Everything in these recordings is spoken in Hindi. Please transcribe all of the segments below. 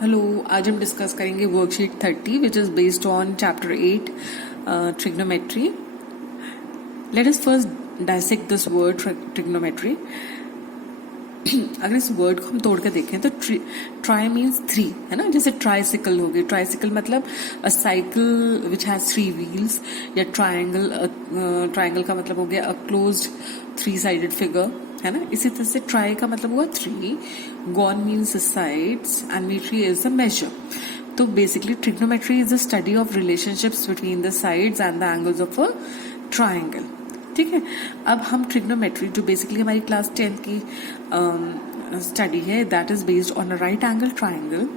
हेलो, आज हम डिस्कस करेंगे worksheet 30 which is based on chapter 8 trigonometry. Let us first dissect this word trigonometry. अगर इस वर्ड को हम तोड़ कर देखें तो ट्राई मीन्स 3 है ना. जैसे ट्राइसिकल हो गई. ट्राइसिकल मतलब अ साइकिल विच हैज 3 व्हील्स. या ट्राइंगल का मतलब हो गया अ क्लोज्ड 3-sided फिगर है ना. इसी तरह से ट्राई का मतलब हुआ 3. Gon means sides and metry is a measure. तो basically trigonometry is a study of relationships between the sides and the angles of a triangle. ठीक है. अब हम ट्रिग्नोमेट्री जो बेसिकली हमारी क्लास 10 की स्टडी है that is based on a right angle triangle.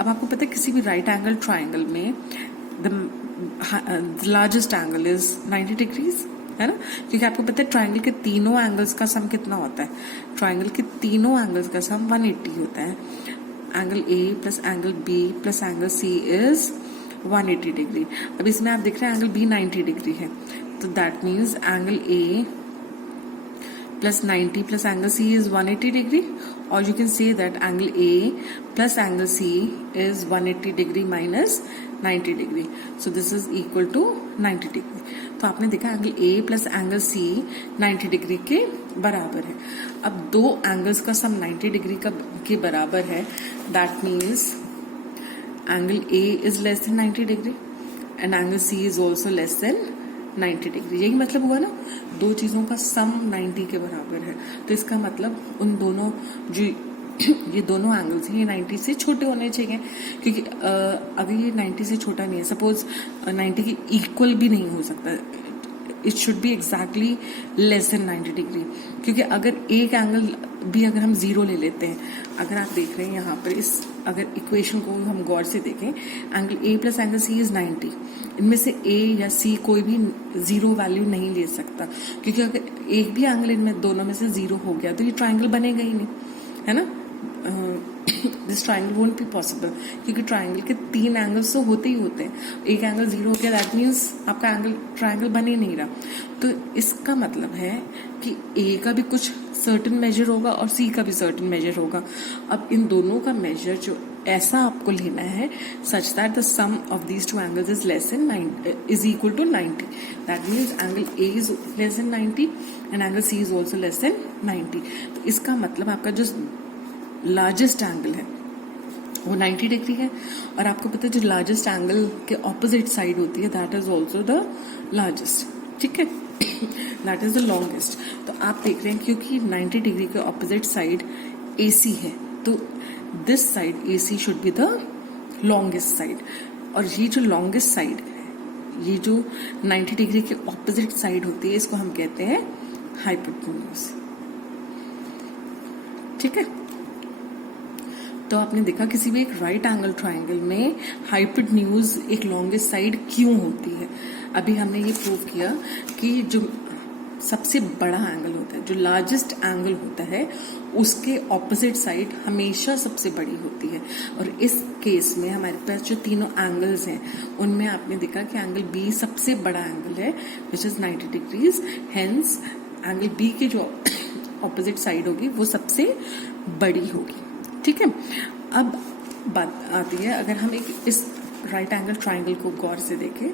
अब आपको पता है किसी भी राइट एंगल ट्राइंगल में the largest angle is 90 degrees है ना. क्योंकि आपको पता है ट्राइंगल के तीनों एंगल्स का सम कितना होता है. ट्राइंगल के तीनों एंगल्स का सम 180 होता है. Angle A plus angle B plus angle C is 180 degree. अब इसमें आप देख रहे हैं एंगल बी 90 डिग्री है. तो that means angle A plus 90 plus angle C is 180 degree, or you can say that angle A plus angle C is 180 degree minus 90 degree. So this is equal to 90 degree. तो आपने देखा angle A plus angle C 90 degree के बराबर है. अब दो एंगल्स का सम 90 डिग्री का के बराबर है. That means angle A is less than 90 degree and angle C is also less than 90 degree. यही मतलब हुआ ना. दो चीजों का सम 90 के बराबर है. तो इसका मतलब उन दोनों जो ये दोनों एंगल्स हैं ये 90 से छोटे होने चाहिए. क्योंकि अगर ये 90 से छोटा नहीं है, सपोज 90 के इक्वल भी नहीं हो सकता. It should be exactly less than 90 degree. क्योंकि अगर एक एंगल भी अगर हम 0 ले लेते हैं, अगर आप देख रहे हैं यहाँ पर इस अगर इक्वेशन को हम गौर से देखें, angle A plus angle C is 90. इनमें से ए या सी कोई भी 0 वैल्यू नहीं ले सकता. क्योंकि अगर एक भी एंगल इनमें दोनों में से 0 हो गया तो ये ट्राइंगल बनेगा ही नहीं है ना. This triangle won't be possible. क्योंकि ट्राइंगल के 3 एंगल्स तो होते ही होते हैं. एक एंगल 0 हो गया दैट मीन्स आपका एंगल ट्राइंगल बन ही नहीं रहा. तो इसका मतलब है कि ए का भी कुछ सर्टेन मेजर होगा और सी का भी सर्टेन मेजर होगा. अब इन दोनों का मेजर जो ऐसा आपको लेना है such that the sum of these two angles is less than is equal to 90. That means angle A is less than 90 and angle C is also less than 90. तो इसका मतलब आपका जो लार्जेस्ट एंगल है वो 90 डिग्री है. और आपको पता है जो लार्जेस्ट एंगल के ऑपोजिट साइड होती है that is also the largest. ठीक है. That is the longest. तो आप देख रहे हैं क्योंकि 90 डिग्री के ऑपोजिट साइड AC है तो this side AC should be the longest side. और ये जो लॉन्गेस्ट साइड है, ये जो 90 डिग्री के ऑपोजिट साइड होती है, इसको हम कहते हैं हाइपोटेन्यूज. ठीक है. तो आपने देखा किसी भी एक राइट एंगल ट्राइंगल में हाइपोटेन्यूज एक लॉन्गेस्ट साइड क्यों होती है. अभी हमने ये प्रूव किया कि जो सबसे बड़ा एंगल होता है, जो लार्जेस्ट एंगल होता है, उसके ऑपोजिट साइड हमेशा सबसे बड़ी होती है. और इस केस में हमारे पास जो तीनों एंगल्स हैं उनमें आपने देखा कि एंगल बी सबसे बड़ा एंगल है which is 90 degrees. Hence angle B की जो ऑपोजिट साइड होगी वो सबसे बड़ी होगी. ठीक है. अब बात आती है अगर हम एक इस राइट एंगल ट्राइंगल को गौर से देखें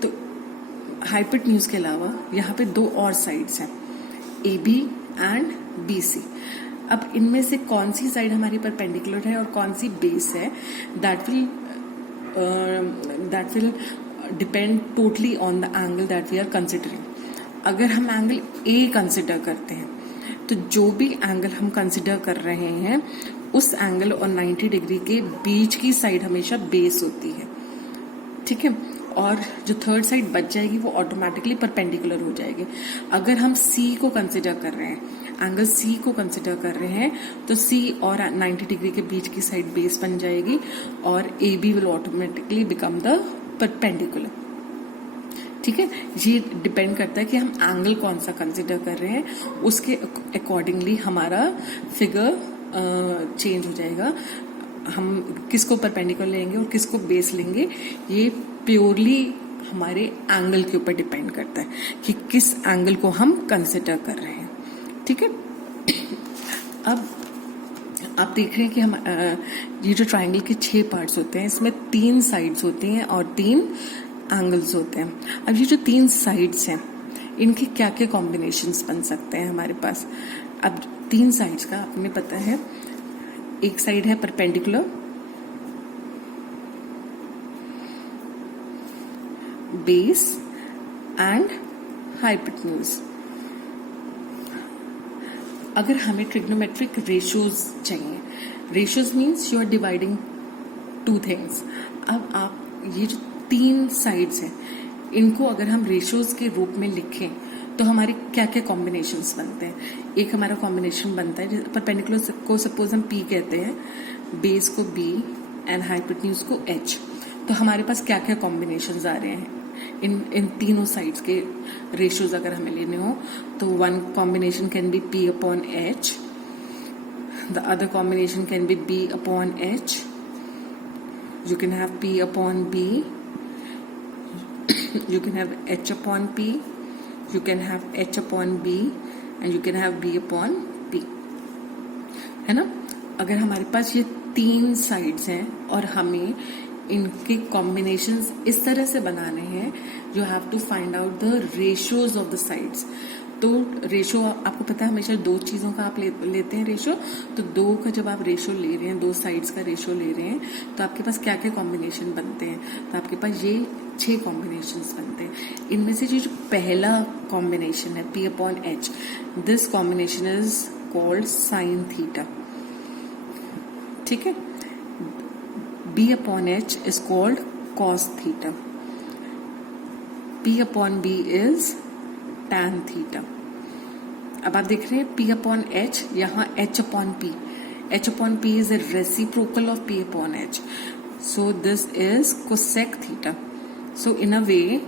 तो हाइपोटेन्यूज के अलावा यहाँ पे 2 और साइड्स हैं AB एंड BC. अब इनमें से कौन सी साइड हमारी परपेंडिकुलर है और कौन सी बेस है that will depend totally on the angle that we are considering. अगर हम एंगल A कंसिडर करते हैं तो जो भी एंगल हम कंसिडर कर रहे हैं उस एंगल और 90 डिग्री के बीच की साइड हमेशा बेस होती है. ठीक है. और जो थर्ड साइड बच जाएगी वो ऑटोमेटिकली परपेंडिकुलर हो जाएगी. अगर हम C को कंसिडर कर रहे हैं, एंगल C को कंसिडर कर रहे हैं तो C और 90 डिग्री के बीच की साइड बेस बन जाएगी और AB will automatically become the perpendicular. ठीक है. ये डिपेंड करता है कि हम एंगल कौन सा कंसिडर कर रहे हैं, उसके अकॉर्डिंगली हमारा फिगर चेंज हो जाएगा. हम किसको परपेंडिकुलर लेंगे और किसको बेस लेंगे ये प्योरली हमारे एंगल के ऊपर डिपेंड करता है कि किस एंगल को हम कंसिडर कर रहे हैं. ठीक है. अब आप देख रहे हैं कि हम ये जो ट्राइंगल के 6 पार्ट्स होते हैं, इसमें 3 साइड्स होती हैं और 3 एंगल्स होते हैं। अब ये जो 3 साइड्स हैं, इनके क्या क्या कॉम्बिनेशंस बन सकते हैं हमारे पास। अब 3 साइड्स का हमें पता है, एक साइड है परपेंडिकुलर, बेस एंड हाइपोटेन्यूज। अगर हमें ट्रिग्नोमेट्रिक रेशियोज चाहिए, ratios means you are dividing 2 things. अब आप ये जो 3 साइड्स हैं, इनको अगर हम रेशियोज के रूप में लिखें तो हमारे क्या क्या कॉम्बिनेशंस बनते हैं। एक हमारा कॉम्बिनेशन बनता है, परपेंडिकुलर को सपोज हम P कहते हैं, बेस को B एंड हाइपोटेन्यूज को H। तो हमारे पास क्या क्या कॉम्बिनेशंस आ रहे हैं इन तीनों साइड्स के रेशियोज अगर हमें लेने हो तो one combination can be P upon H, the other combination can be B upon H, you can have P upon B, you can have H upon P, you can have H upon B and you can have B upon P, है ना। अगर हमारे पास ये 3 साइड्स हैं और हमें इनके कॉम्बिनेशंस इस तरह से बनाने हैं, you have to find out the ratios of the sides. तो रेशो आपको पता है हमेशा 2 चीजों का आप लेते हैं रेशो। तो 2 का जब आप रेशो ले रहे हैं, 2 साइड्स का रेशो ले रहे हैं, तो आपके पास क्या क्या कॉम्बिनेशन बनते हैं। तो आपके पास ये 6 कॉम्बिनेशंस बनते हैं। इनमें से जो पहला कॉम्बिनेशन है P upon H, this combination is called sine theta, ठीक है। B upon H is called cos theta. P upon B is tan theta. अब आप देख रहे हैं P upon H, यहाँ H upon P. H upon P is a reciprocal of P upon H. So this is cosec theta. So in a way,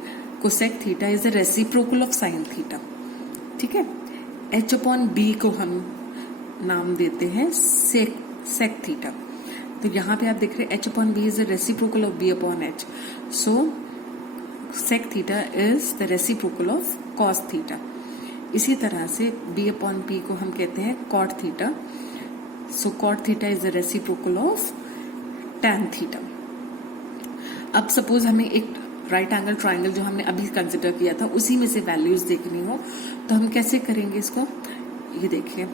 cosec theta is a reciprocal of sin theta. ठीक है। H upon B को हम नाम देते हैं sec theta. तो यहाँ पे आप देख रहे हैं H upon B is a reciprocal of B upon H. So sec theta is the reciprocal of cos theta. इसी तरह से B upon P को हम कहते हैं cot theta. So cot theta is the reciprocal of tan theta. अब सपोज हमें एक राइट एंगल ट्राइंगल जो हमने अभी कंसिडर किया था, उसी में से वैल्यूज देखनी हो, तो हम कैसे करेंगे इसको। ये देखिए,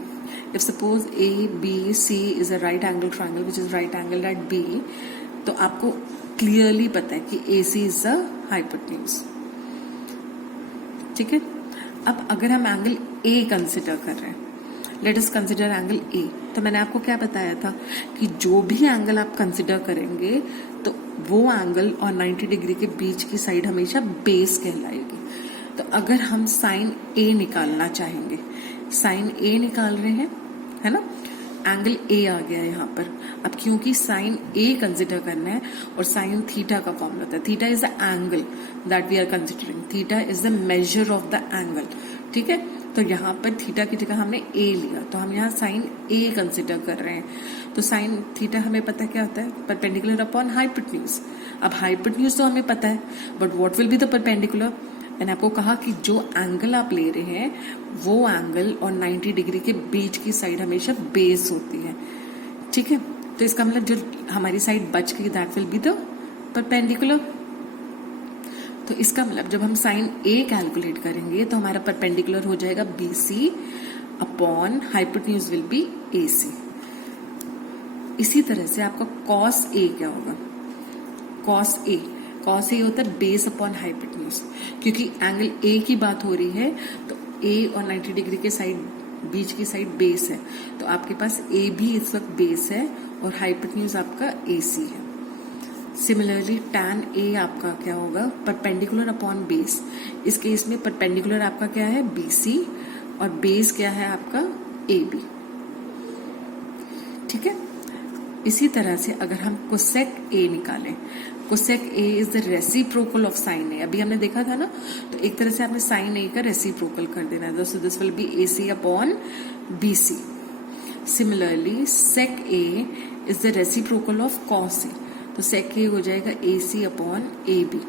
if suppose ABC is a right angle triangle which is right angled at B, तो आपको क्लियरली पता है कि AC is the hypotenuse, ठीक है। अब अगर हम एंगल A कंसिडर कर रहे हैं, let us consider angle A, तो मैंने आपको क्या बताया था कि जो भी एंगल आप कंसिडर करेंगे तो वो एंगल और 90 डिग्री के बीच की साइड हमेशा बेस कहलाएगी। तो अगर हम साइन A निकालना चाहेंगे, साइन A निकाल रहे हैं, है ना, एंगल A आ गया यहाँ पर। अब क्योंकि साइन A कंसिडर करना है और साइन थीटा का फॉर्मूला होता है, theta is the angle that we are considering, theta is the measure of the angle, ठीक है। तो यहाँ पर थीटा की जगह हमने A लिया, तो हम यहाँ साइन A कंसिडर कर रहे हैं। तो साइन थीटा हमें पता क्या होता है, परपेंडिकुलर अपॉन हाइपोटेन्यूज। अब हाइपोटेन्यूज तो हमें पता है, but what will be the perpendicular. मैंने आपको कहा कि जो एंगल आप ले रहे हैं वो एंगल और 90 डिग्री के बीच की साइड हमेशा बेस होती है, ठीक है। तो इसका मतलब जो हमारी साइड बच गई that will be the perpendicular. तो इसका मतलब जब हम साइन A कैलकुलेट करेंगे तो हमारा परपेंडिकुलर हो जाएगा BC upon hypotenuse will be AC। इसी तरह से आपका cos A क्या होगा, cos A होता है बेस अपॉन हाइपोटेन्यूज। क्योंकि एंगल A की बात हो रही है तो A और 90 डिग्री के साइड बीच की साइड बेस है, तो आपके पास A भी इस वक्त बेस है और हाइपोटेन्यूज आपका AC है। सिमिलरली tan A आपका क्या होगा, परपेंडिकुलर अपॉन बेस। इस केस में परपेंडिकुलर आपका क्या है, BC, और बेस क्या है आपका AB, ठीक है। इसी तरह से अगर हम कोसेक A निकालें, cosec A is the reciprocal of sign A। अभी हमने देखा था ना, तो एक तरह से आपने साइन A का रेसिप्रोकल कर देना है, so this will be AC upon BC। Similarly sec A is the reciprocal of cos A, तो सेक A हो जाएगा AC अपॉन AB।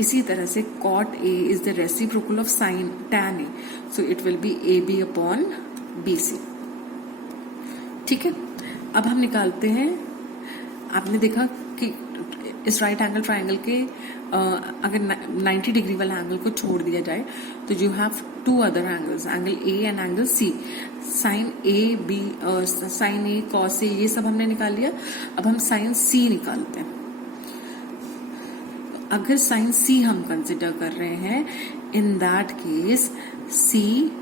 इसी तरह से cot A is the reciprocal of sine tan A, so it will be AB upon BC, ठीक है। अब हम निकालते हैं, आपने देखा कि इस राइट एंगल ट्राइंगल के अगर 90 डिग्री वाला एंगल को छोड़ दिया जाए तो you have two other angles, angle A and angle C. Sine A B, sine A, cos A, ये सब हमने निकाल लिया। अब हम साइन सी निकालते हैं। अगर साइन सी हम कंसिडर कर रहे हैं, इन दैट केस सी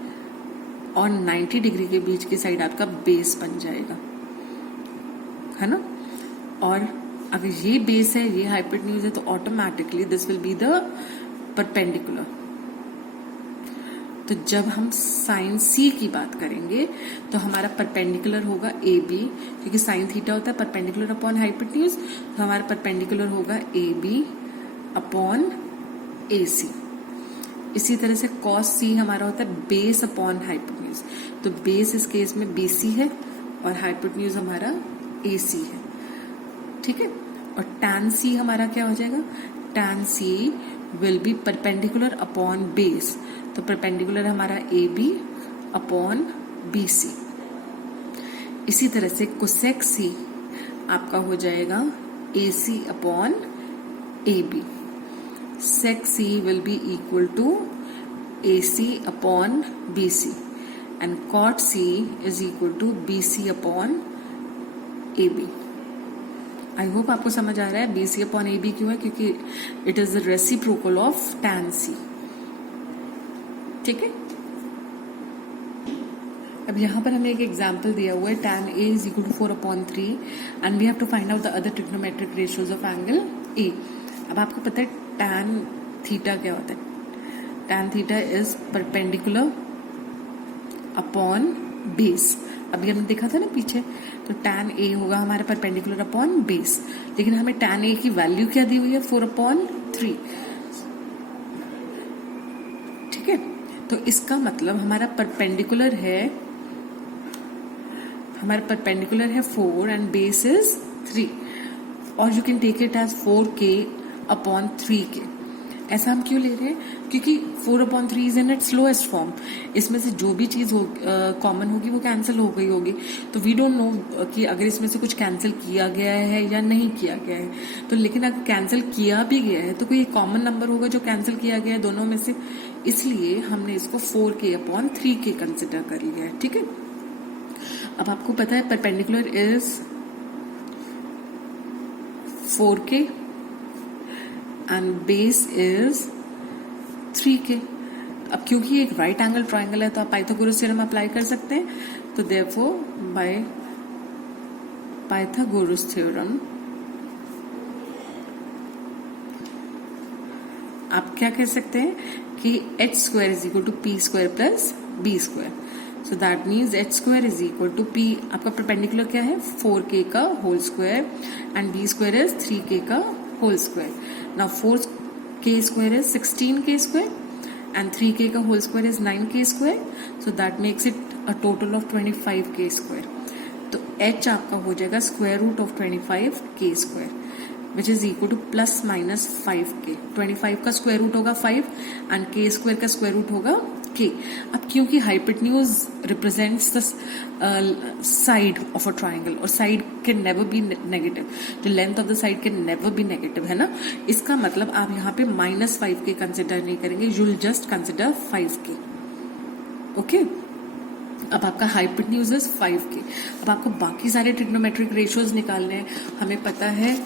और 90 डिग्री के बीच की साइड आपका बेस बन जाएगा, है ना। और अगर ये बेस है, ये हाइपोटेन्यूज है, तो automatically this will be the perpendicular. तो जब हम साइन सी की बात करेंगे तो हमारा परपेंडिकुलर होगा ए बी, क्योंकि साइन थीटा होता है परपेंडिकुलर अपॉन हाइपोटेन्यूज, तो हमारा परपेंडिकुलर होगा ए बी अपॉन ए सी। इसी तरह से कॉस सी हमारा होता है बेस अपॉन हाइपोटेन्यूज, तो बेस इस केस में बी सी है और हाइपोटेन्यूज हमारा ए सी है, ठीक है। और tan सी हमारा क्या हो जाएगा, tan C will be perpendicular upon base, तो परपेंडिकुलर हमारा A B upon B C. इसी तरह से कोसेक सी आपका हो जाएगा A C upon A B. Sec C will be equal to A C upon B C and cot C is equal to B C upon A B. I hope आपको समझ आ रहा है B C upon A B क्यों है, क्योंकि it is the reciprocal of tan सी, ठीक है। अब यहां पर हमें एक एग्जांपल दिया हुआ है, tan A is equal to 4/3 and we have to find out the other trigonometric ratios of angle A। अब आपको पता है tan थीटा क्या होता है, tan theta is perpendicular upon base. अभी हमने देखा था ना पीछे, तो tan A होगा हमारे परपेंडिकुलर अपॉन बेस, लेकिन हमें tan A की वैल्यू क्या दी हुई है, 4/3, ठीक है। तो इसका मतलब हमारा परपेंडिकुलर है 4 एंड बेस इज 3, और you can take it as 4k/3k। ऐसा हम क्यों ले रहे हैं, क्योंकि 4/3 is in its lowest form. इसमें से जो भी चीज कॉमन होगी वो कैंसिल हो गई होगी, तो वी डोंट नो कि अगर इसमें से कुछ कैंसिल किया गया है या नहीं किया गया है। तो लेकिन अगर कैंसिल किया भी गया है तो कोई कॉमन नंबर होगा जो कैंसिल किया गया है दोनों में से, इसलिए हमने इसको 4k/3k कंसिडर कर लिया है, ठीक है। अब आपको पता है perpendicular is 4k and base is 3k। अब क्योंकि एक राइट एंगल ट्राइंगल है तो आप पाइथागोरस थ्योरम अप्लाई कर सकते हैं, तो देयरफॉर बाय पाइथागोरस थ्योरम आप क्या कह सकते हैं कि h² is equal to p² plus b²। So that means h² is equal to p, आपका परपेंडिकुलर क्या है 4k का whole square and b² is 3k का whole square. Now 4k² is 16k² and 3k का whole square is 9k², so that makes it a total of 25k²। तो h आपका हो जाएगा square root of 25k² which is equal to plus minus 5k। 25 का स्क्वायर रूट होगा 5 एंड k² का स्क्वायर रूट होगा k। अब क्योंकि hypotenuse represents the side of a triangle और side can never be negative, the length of the side can never be negative, है ना। इसका मतलब आप यहाँ पे -5k कंसिडर नहीं करेंगे, you will just consider 5k, okay. अब आपका हाइपोटेन्यूज इज 5k। अब आपको बाकी सारे ट्रिग्नोमेट्रिक रेशियोज निकालने हैं। हमें पता है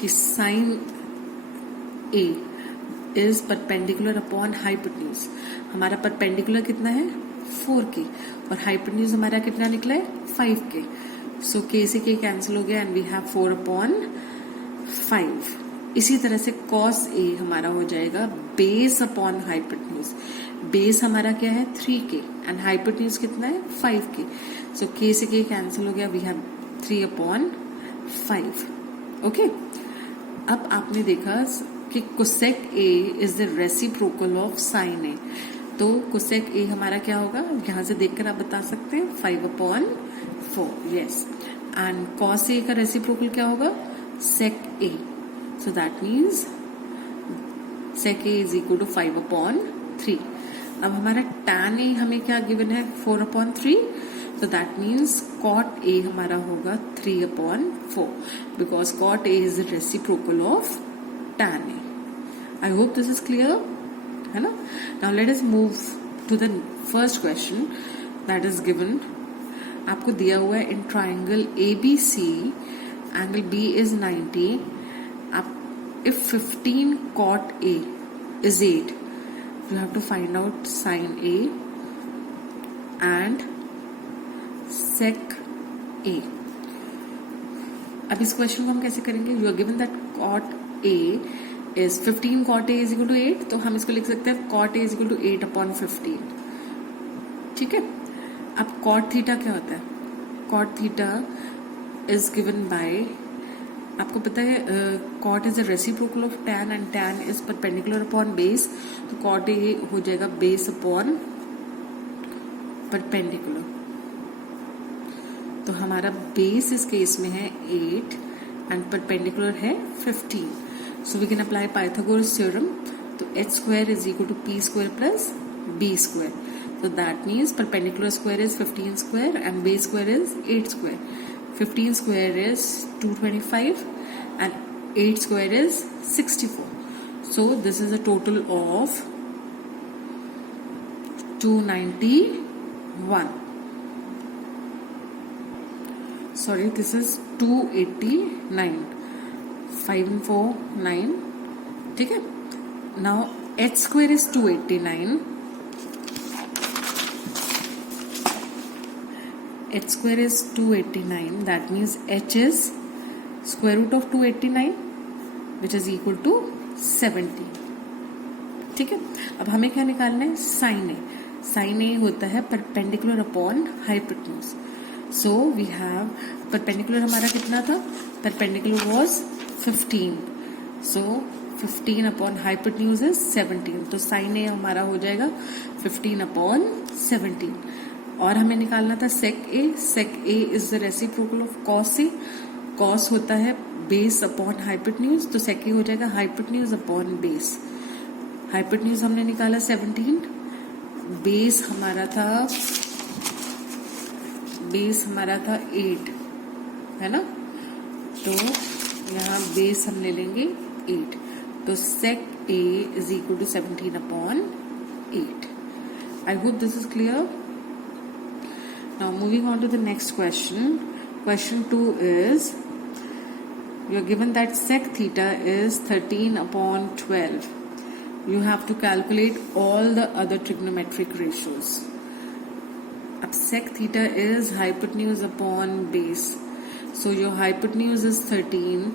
कि sine A is perpendicular upon hypotenuse. हमारा परपेंडिकुलर कितना है 4k और हाइपोटेन्यूज हमारा कितना निकला है 5k। सो k से k कैंसिल हो गया एंड वी हैव 4/5। इसी तरह से cos A हमारा हो जाएगा बेस अपॉन हाइपोटेन्यूज। बेस हमारा क्या है 3k एंड हाइपोटेन्यूज कितना है 5k। सो k से k कैंसिल हो गया, वी हैव 3/5, ओके। अब आपने देखा कि cosec A is the reciprocal of sign A, तो कोसेक A हमारा क्या होगा, यहां से देखकर आप बता सकते हैं 5/4, यस। एंड कॉस A का रेसिप्रोकल क्या होगा sec A, so that means sec A is equal to 5/3। अब हमारा tan A हमें क्या गिवन है 4/3, So that means cot A हमारा होगा 3/4 because cot A is the reciprocal of tan A. I hope this is clear, है ना? Now let us move to the first question that is given. आपको दिया हुआ है in triangle ABC, angle B is 90. If 15 cot A is 8, you have to find out sin A and sec A. अब इस क्वेश्चन को हम कैसे करेंगे? You are given that cot A is 15 cot A is equal to 8, तो हम इसको लिख सकते हैं cot A is equal to 8/15. ठीक है. अब cot थीटा क्या होता है? cot theta is given by, आपको पता है cot is a reciprocal of tan and tan is perpendicular upon base, तो cot A हो जाएगा base upon perpendicular. तो हमारा बेस इस केस में है 8 एंड परपेंडिकुलर है 15. So we can apply Pythagoras theorem. तो h square is equal to p square plus b square. So that means perpendicular square is 15 square and base square is 8 square. 15 square is 225 and 8 square is 64. So this is a total of 291. Sorry, this is 289. 5 and 4, 9. ठीक है. Now h square is 289. H square is 289. That means h is square root of 289, which is equal to 70. ठीक है. अब हमें क्या निकालना है? Sign A. साइन ए होता है perpendicular upon hypotenuse. So we have perpendicular हमारा कितना था? Perpendicular was 15. So 15 upon hypotenuse is 17. तो साइन ए हमारा हो जाएगा 15/17. और हमें निकालना था sec A. Sec A is the reciprocal of cos A. Cos होता है बेस अपॉन हाइपोटेन्यूज, तो सेक ए हो जाएगा हाइपोटेन्यूज अपॉन बेस. हाइपोटेन्यूज हमने निकाला 17. बेस हमारा था 8, है ना? तो यहाँ बेस हम ले लेंगे 8. तो sec A is equal to 17/8. I hope this is clear. Now moving on to the next question. Question 2 is, you are given that sec theta is 13/12. You have to calculate all the other trigonometric ratios. अब sec theta is hypotenuse upon base. So your hypotenuse is 13,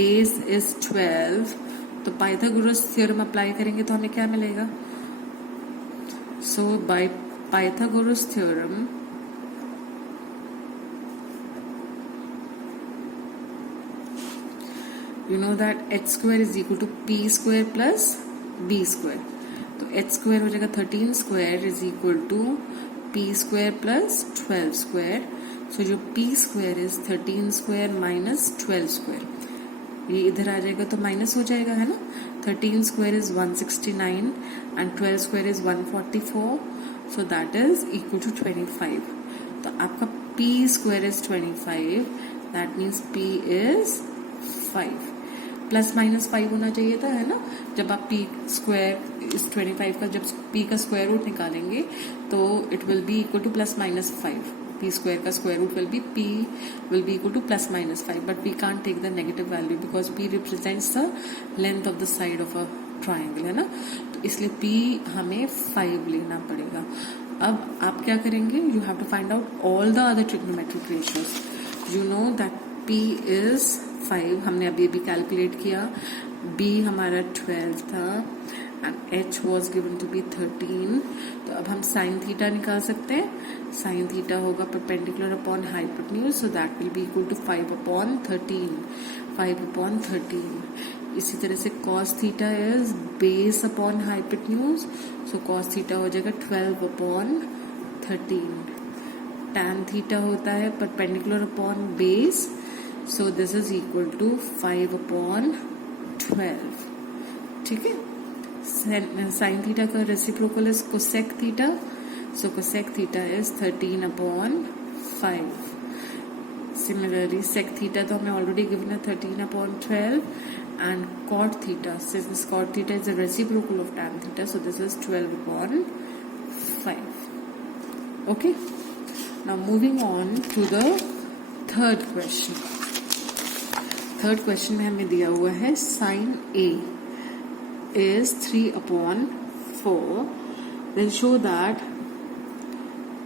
base is 12. तो Pythagoras theorem apply करेंगे तो हमें क्या मिलेगा? So by Pythagoras theorem, you know that h square is equal to p square plus b square. तो h square हो जाएगा 13 square is equal to p square plus 12 square. So जो p square is 13 square minus 12 square. ये इधर आ जाएगा तो माइनस हो जाएगा, है ना? 13 square is 169 and 12 square is 144. So that is equal to 25. तो आपका p square is 25. That means p is 5. Plus minus 5 होना चाहिए था, है ना? जब आप p स्क्वायर इस 25 का जब p का स्क्वायर रूट निकालेंगे तो it will be equal to plus minus 5. p square का square root will be equal to plus minus 5. But we can't take the negative value because p represents the length of the side of a triangle, है ना? तो इसलिए p हमें 5 लेना पड़ेगा. अब आप क्या करेंगे? You have to find out all the other trigonometric ratios. You know that p is 5. हमने अभी कैलकुलेट किया. b हमारा 12 था and h was given to be 13. तो अब हम साइन थीटा निकाल सकते हैं. साइन थीटा होगा perpendicular upon hypotenuse, so that will be equal to 5/13. 5/13. इसी तरह से cos theta is base upon hypotenuse, so cos theta हो जाएगा 12/13. tan थीटा होता है perpendicular upon base, so this is equal to 5/12. ठीक है. साइन थीटा का reciprocal is cosec theta. So cosec theta is 13/5. Similarly, sec theta तो हमें already given है 13/12, and cot theta, since cot theta is the reciprocal of tan theta, so this is 12/5. Okay. Now moving on to the third question. Third question में हमें दिया हुआ है sin A is 3/4. Then show that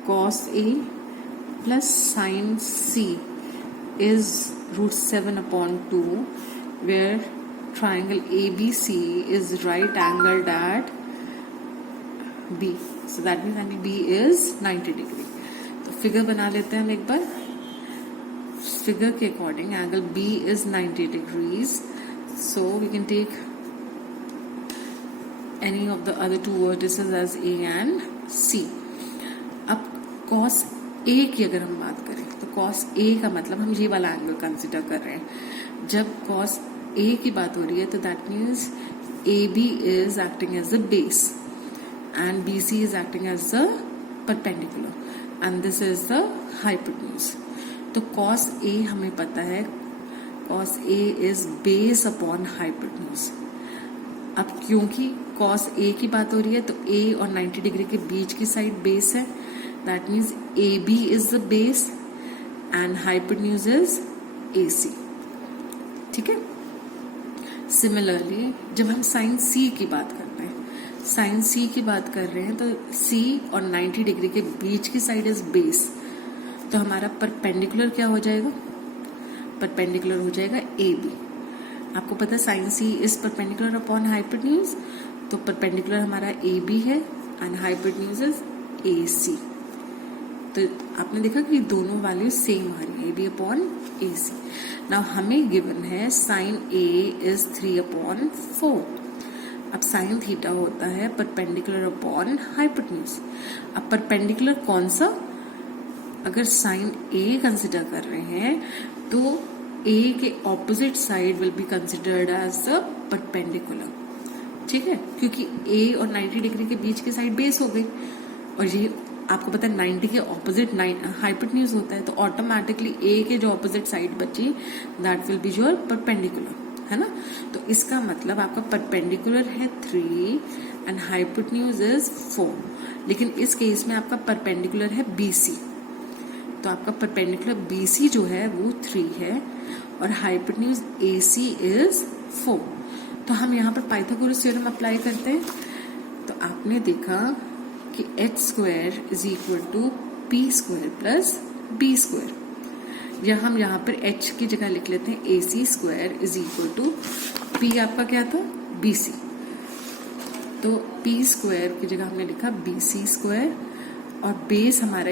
cos A plus sin C is √7/2, where triangle ABC is right angled at B. So that means angle B is 90 degree. तो फिगर बना लेते हैं हम एक बार. Figure के according angle B is 90 degrees, so we can take any of the other two vertices as A and C. अब cos A की अगर हम बात करें तो cos A का मतलब हम ये वाला एंगल कंसिडर कर रहे हैं. जब cos A की बात हो रही है तो that means AB is acting as the base and BC is acting as the perpendicular and this is the hypotenuse. तो cos A हमें पता है cos A is base upon hypotenuse. अब क्योंकि cos A की बात हो रही है तो A और 90 डिग्री के बीच की साइड बेस है. That means AB is the base and hypotenuse is AC. ठीक है. सिमिलरली जब हम sin C की बात करते हैं, sin C की बात कर रहे हैं तो C और 90 डिग्री के बीच की साइड इज बेस. तो हमारा परपेंडिकुलर क्या हो जाएगा? परपेंडिकुलर हो जाएगा AB. आपको पता है sin C is perpendicular upon hypotenuse, तो परपेंडिकुलर हमारा AB है एंड हाइपोटेन्यूज इज AC. तो आपने देखा कि दोनों वैल्यू सेम आ रही है, AB अपॉन AC. नाउ हमें गिवन है sin A इज 3/4. अब sin थीटा होता है परपेंडिकुलर अपॉन हाइपोटेन्यूज. अब परपेंडिकुलर कौन सा? अगर sin A कंसिडर कर रहे हैं तो A के opposite side will be considered as the perpendicular. ठीक है, क्योंकि A और 90 डिग्री के बीच की साइड बेस हो गई और ये आपको पता है 90 के ऑपोजिट हाइपोटेन्यूज होता है, तो ऑटोमेटिकली A के जो ऑपोजिट साइड बची that will be your perpendicular, है ना. तो इसका मतलब आपका परपेंडिकुलर है 3 एंड हाइपोटेन्यूज इज 4. लेकिन इस केस में आपका परपेंडिकुलर है BC, तो आपका परपेंडिकुलर BC जो है वो 3 है और हाइपोटेन्यूज AC इज 4. तो हम यहाँ पर पाइथागोरस थ्योरम अप्लाई करते हैं. तो आपने देखा कि h² is equal to p² plus b², या हम यहाँ पर h की जगह लिख लेते हैं AC² is equal to p. आपका क्या था? BC. तो p² की जगह हमने लिखा BC² और बेस हमारा